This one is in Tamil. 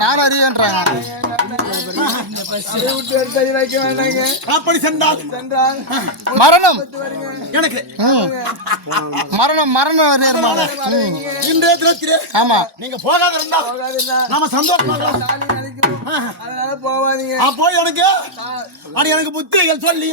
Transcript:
நான் அறியன்றாங்க. அப்படி சென்றால் மரணம் எனக்கு மரணம் மரணம் இன்றைய தினத்திலே ஆமா நீங்க போகாத இருந்தா நாம சந்தோஷமா போவாதீங்க. அப்போ எனக்கு புத்திகள் சொல்லி